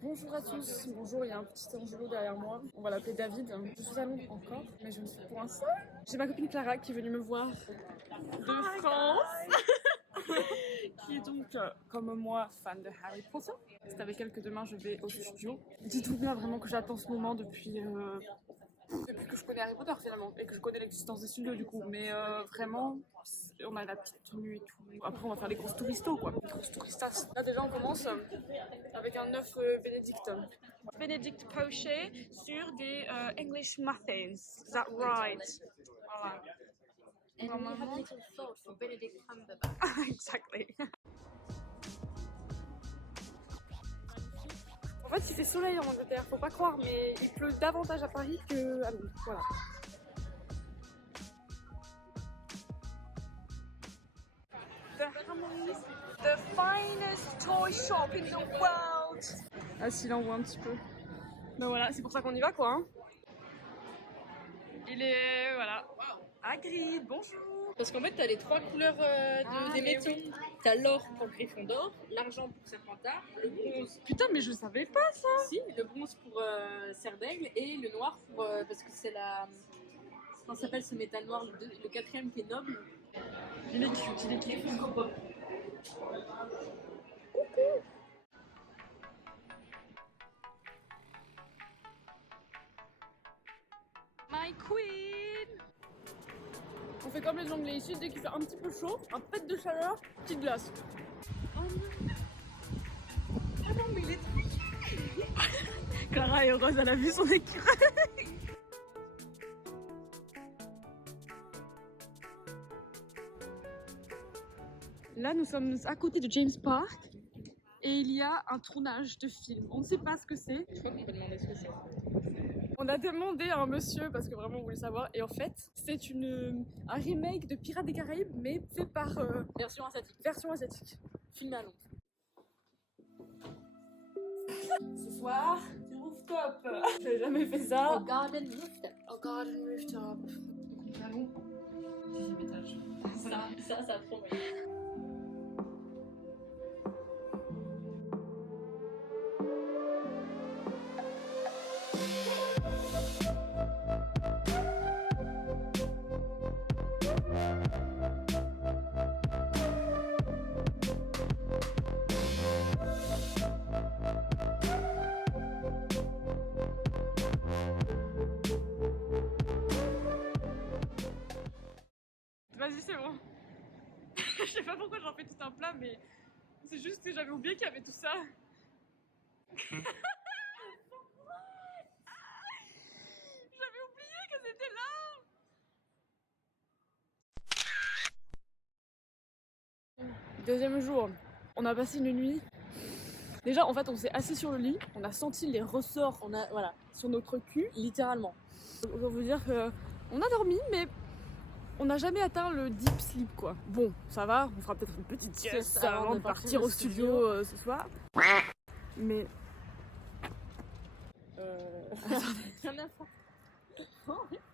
Bonjour à tous, bonjour, il y a un petit Angelo derrière moi, on va l'appeler David. Je suis à Londres encore, mais je ne suis pour l'instant. J'ai ma copine Clara qui est venue me voir de France, qui est donc, comme moi, fan de Harry Potter. C'est avec elle que demain je vais au studio. Dites-vous bien vraiment que j'attends ce moment depuis que je connais Harry Potter finalement, et que je connais l'existence des studios du coup, mais vraiment, on a la petite tenue et tout. Après on va faire les grosses touristos quoi, les grosses touristas. Là déjà on commence avec un œuf Benedict. Benedict poché sur des English muffins, is that right? Voilà. And we have a little sauce for Benedict Cumberbatch. Exactly. En fait, il fait soleil en Angleterre, faut pas croire, mais il pleut davantage à Paris qu'à Londres. Voilà. The finest toy shop in the world. Ah, s'il en voit un petit peu. Ben voilà, c'est pour ça qu'on y va quoi. Hein. Il est, voilà, Hagrid, bonjour. Parce qu'en fait, t'as les trois couleurs des métaux. Oui. T'as l'or pour Gryffondor, l'argent pour Serpentard, le bronze. Putain, mais je savais pas ça. Si, le bronze pour Serre d'Aigle et le noir pour parce que c'est la. Comment ça s'appelle ce métal noir, le quatrième qui est noble. Il est cute, il est cute. Coucou. My queen. On fait comme les Anglais ici, dès qu'il fait un petit peu chaud, un pet de chaleur, petite glace. Oh non. Oh non, mais il est trop. Clara est heureuse, elle a vu son écureuil. Là, nous sommes à côté de James Park et il y a un tournage de film. On ne sait pas ce que c'est. Je crois qu'on peut demander ce que c'est. On a demandé à un monsieur parce que vraiment on voulait savoir. Et en fait, c'est un remake de Pirates des Caraïbes, mais fait par Version asiatique. version asiatique. Filmé à Londres. Ce soir, du rooftop. J'avais jamais fait ça. Au Garden Rooftop. Au Garden Rooftop. Nous allons au 10e étage. Ça promet. Vas-y, c'est bon. Je sais pas pourquoi j'en fais tout un plat, mais c'est juste que j'avais oublié qu'il y avait tout ça. J'avais oublié que c'était là. Deuxième jour, on a passé une nuit. Déjà, en fait, on s'est assis sur le lit, on a senti les ressorts, voilà, sur notre cul, littéralement. Je dois vous dire que on a dormi, mais on n'a jamais atteint le deep sleep, quoi. Bon, ça va, on fera peut-être une petite sieste avant de partir au studio ce soir. Mais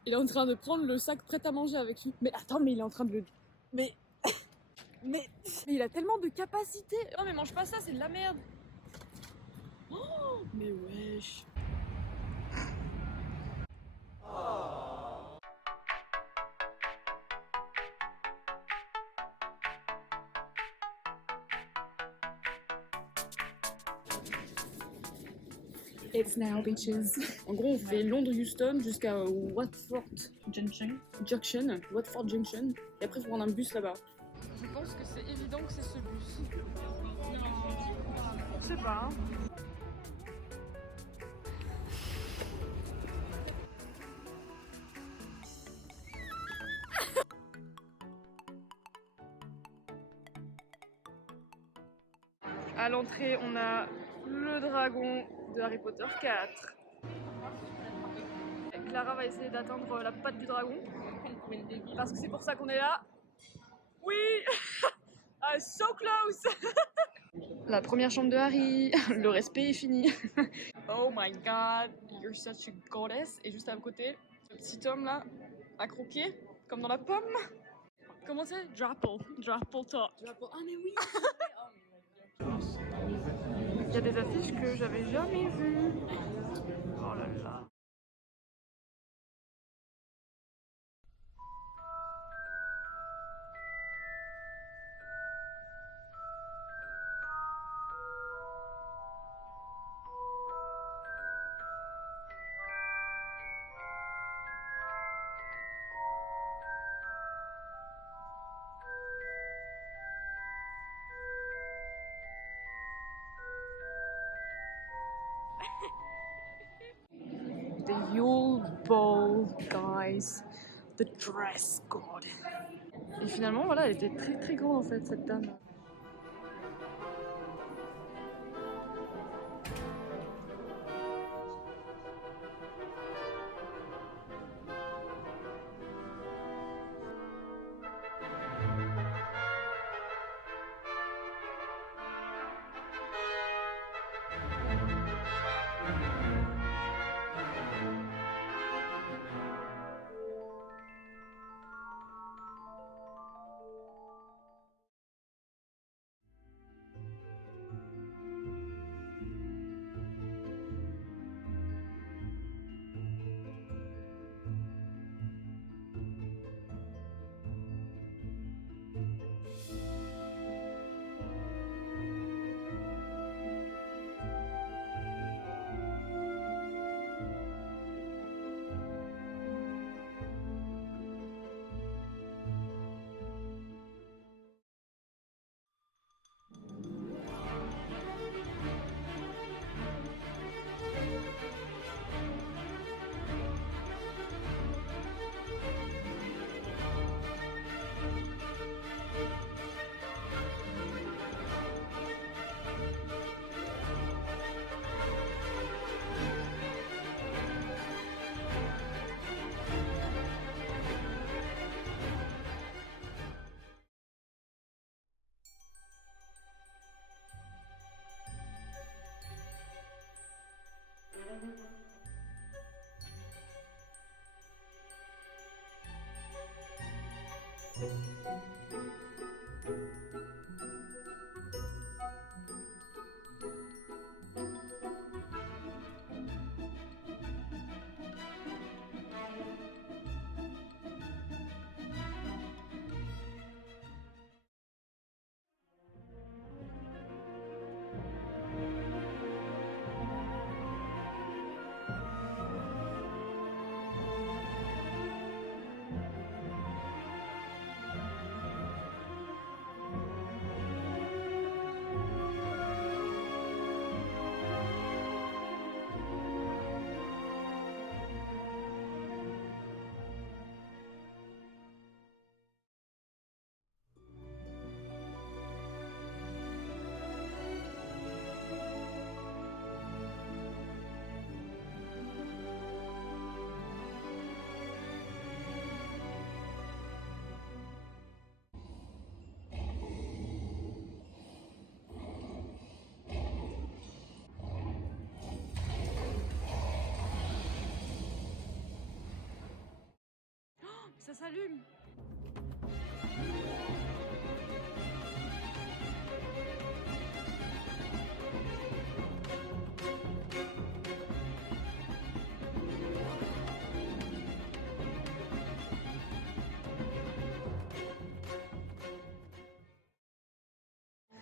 il est en train de prendre le sac prêt à manger avec lui. Mais attends, mais il est en train de le... Mais il a tellement de capacité. Non mais mange pas ça, c'est de la merde. Oh, mais wesh. It's now bitches. En gros, on fait Londres-Houston jusqu'à Watford Junction. Watford Junction, et après il faut prendre un bus là-bas. Je pense que c'est évident que c'est ce bus. Je sais pas. Hein. À l'entrée, on a le dragon de Harry Potter 4. Et Clara va essayer d'atteindre la patte du dragon. Parce que c'est pour ça qu'on est là. Oui. So close. La première chambre de Harry. Le respect est fini. Oh my god, you're such a goddess. Et juste à côté, le petit homme là, à croquer, comme dans la pomme. Comment c'est? Drapple top. Ah mais oui. Il y a des affiches que j'avais jamais vues. Oh là là. The Yule Ball, guys. The dress code. Et finalement, voilà, elle était très très grande en fait, cette dame. Ça s'allume.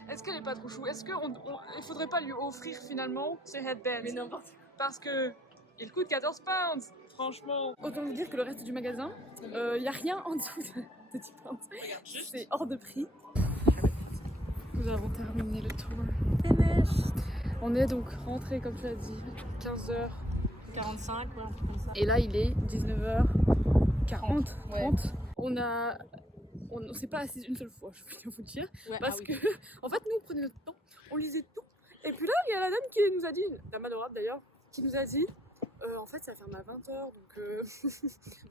Est-ce qu'elle est pas trop chou? Est-ce qu'il faudrait pas lui offrir finalement ce headband? Mais n'importe quoi. Parce que il coûte 14 pounds. Franchement. Autant vous dire que le reste du magasin, y a rien en dessous de 10 pounds. C'est hors de prix. Nous avons terminé le tour. Finished. On est donc rentré, comme tu as dit, 15h45. 45, ouais, un truc comme ça. Et là, il est 19h40. Ouais. On s'est pas assis une seule fois, je peux vous dire. Ouais, Parce ah oui. que, en fait, nous, on prenait notre temps, on lisait tout. Et puis là, il y a la dame qui nous a dit, dame adorable d'ailleurs, qui nous a dit en fait, ça ferme à 20h, donc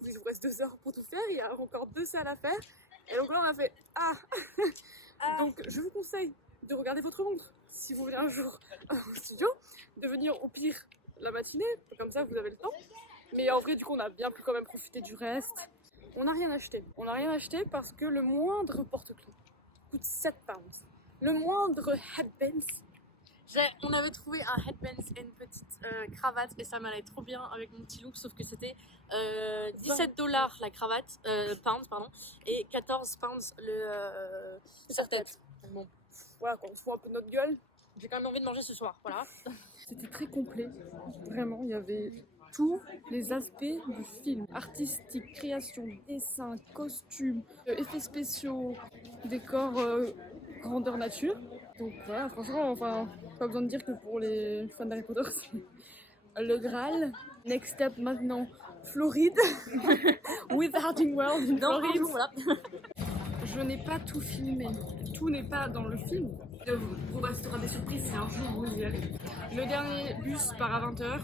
il vous reste 2 heures pour tout faire, il y a encore 2 salles à faire. Et donc là, on a fait Donc, je vous conseille de regarder votre montre si vous voulez un jour au studio, de venir au pire la matinée, comme ça vous avez le temps. Mais en vrai, du coup, on a bien pu quand même profiter du reste. On n'a rien acheté. On n'a rien acheté parce que le moindre porte-clés coûte 7 pounds. Le moindre headband, On avait trouvé un headband et une petite cravate et ça m'allait trop bien avec mon petit look, sauf que c'était $17 la cravate, pounds pardon, et 14 pounds le serre-tête. Bon, Voilà, quand on se fout un peu de notre gueule. j'ai quand même envie de manger ce soir, voilà. C'était très complet. Vraiment, il y avait tous les aspects du film. Artistique, création, dessin, costume, effets spéciaux, décors grandeur nature. Donc voilà, franchement, enfin, pas besoin de dire que pour les fans d'Harry Potter, c'est le Graal. Next step maintenant, Floride. Wizarding World in Non, Floride. voilà. Je n'ai pas tout filmé. Tout n'est pas dans le film. Vous restera des surprises si un jour vous y allez. Le dernier bus part à 20h.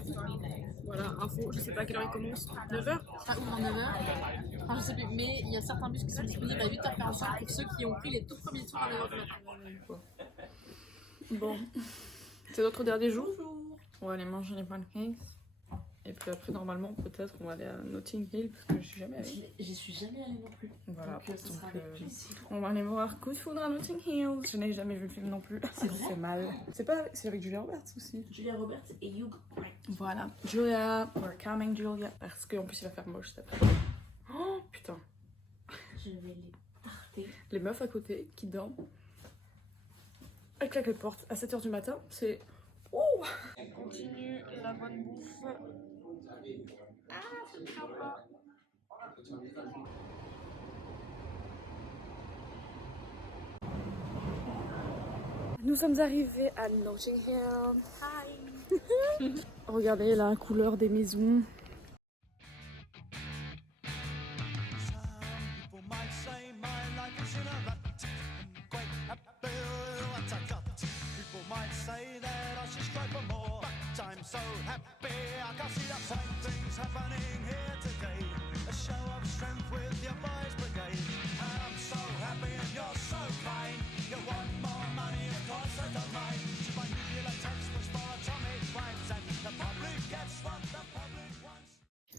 Voilà, info, je sais pas à quelle heure il commence. 9h. Ça ouvre à 9h. Enfin, je sais plus, mais il y a certains bus qui sont disponibles à 8h45 pour ceux qui ont pris les tout premiers tours à 9h du matin. Bon, c'est notre dernier jour. On va aller manger les pancakes. Et puis après, normalement, peut-être on va aller à Notting Hill parce que je suis jamais allée. J'y suis jamais allée non plus. Voilà, Donc, ça sera avec plaisir. on va aller voir Coup de foudre à Notting Hill. Je n'ai jamais vu le film non plus. C'est vrai. C'est mal. C'est avec Julia Roberts aussi. Julia Roberts et Hugh Grant. Voilà, Julia, we're coming Julia. Parce qu'en plus il va faire moche cet après. Oh putain. Je vais les tarter. Les meufs à côté qui dorment. Elle claque les portes à 7h du matin. C'est... Oh. On continue la bonne bouffe. Ah, c'est sympa. Nous sommes arrivés à Notting Hill. Hi. Regardez la couleur des maisons. People might say my life is in a rut, quite happy with what I got. People might say that I should strive for more, but I'm so happy I can see the fine things happening here today. A show of strength with your boys brigade, and I'm so happy and you're so kind. You want more money, of course I don't mind. So my nuclear text was for atomic crimes, and the public gets what the public wants.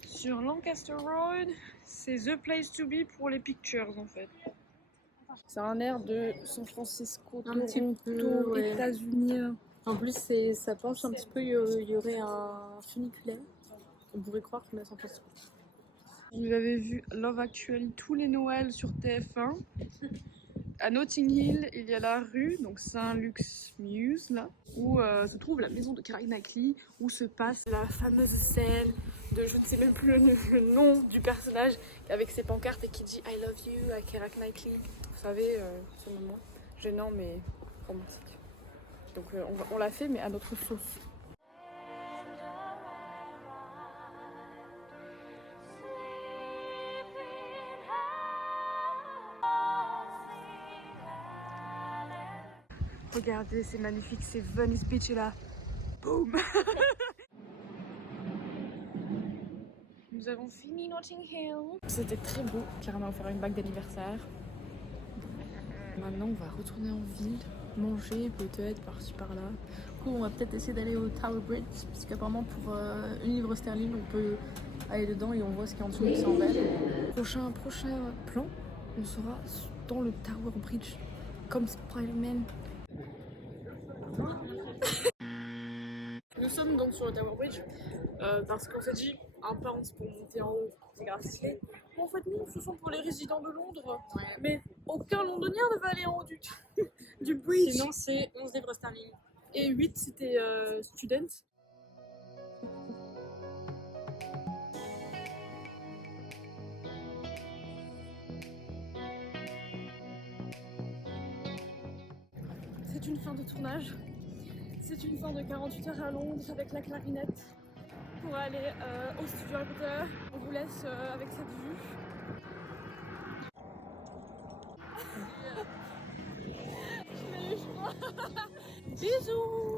Sur Lancaster Road, c'est the place to be pour les pictures en fait. C'est un air de San Francisco, Un petit peu, Toronto, ouais. États-Unis. En plus, ça penche un petit peu, il y aurait un funiculaire. On pourrait croire qu'on est à San Francisco. Vous avez vu Love Actually tous les Noëls sur TF1. À Notting Hill, il y a la rue, donc Saint-Luke's Mews, là, où se trouve la maison de Keira Knightley, où se passe la fameuse scène de, je ne sais même plus le nom du personnage, avec ses pancartes et qui dit I love you à Keira Knightley. Vous savez, ce moment gênant mais romantique. Donc on l'a fait, mais à notre sauce. Regardez, c'est magnifique, c'est Venice Beach et là, boum. Nous avons fini Notting Hill. C'était très beau, Clara m'a offert une bague d'anniversaire. Maintenant, on va retourner en ville, manger peut-être par-ci par-là. Du coup, on va peut-être essayer d'aller au Tower Bridge, parce qu'apparemment pour 1 livre sterling, on peut aller dedans et on voit ce qu'il y a en dessous, c'est en belle. Prochain plan, on sera dans le Tower Bridge, comme Spider-Man. Nous sommes donc sur le Tower Bridge parce qu'on s'est dit un pound pour monter en haut, c'est gratuit. En fait, nous, ce sont pour les résidents de Londres, Ouais. mais aucun londonien ne va aller en haut du bridge. Sinon, c'est 11 livres sterling. Et 8, c'était student. C'est une fin de tournage. C'est une fin de 48 heures à Londres avec la clarinette pour aller au studio Harry Potter. On vous laisse avec cette vue. Je l'ai eu, je crois. Bisous.